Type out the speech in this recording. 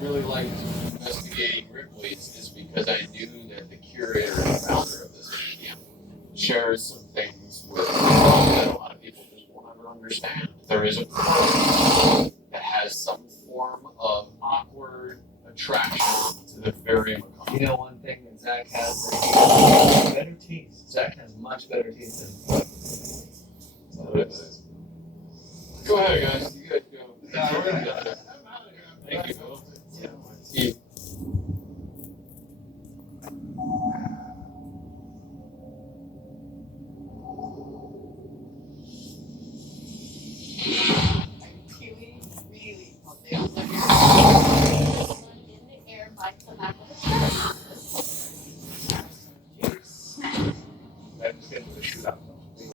really liked investigating Ripley's is because I knew that the curator and founder of this museum shares some things with people that a lot of people just won't ever understand. There is a person that has some form of awkward attraction to the very macabre. You know one thing that Zach has? That he has better teeth. Zach has much better teeth than. Go ahead, guys. You guys go. Yeah, we're gonna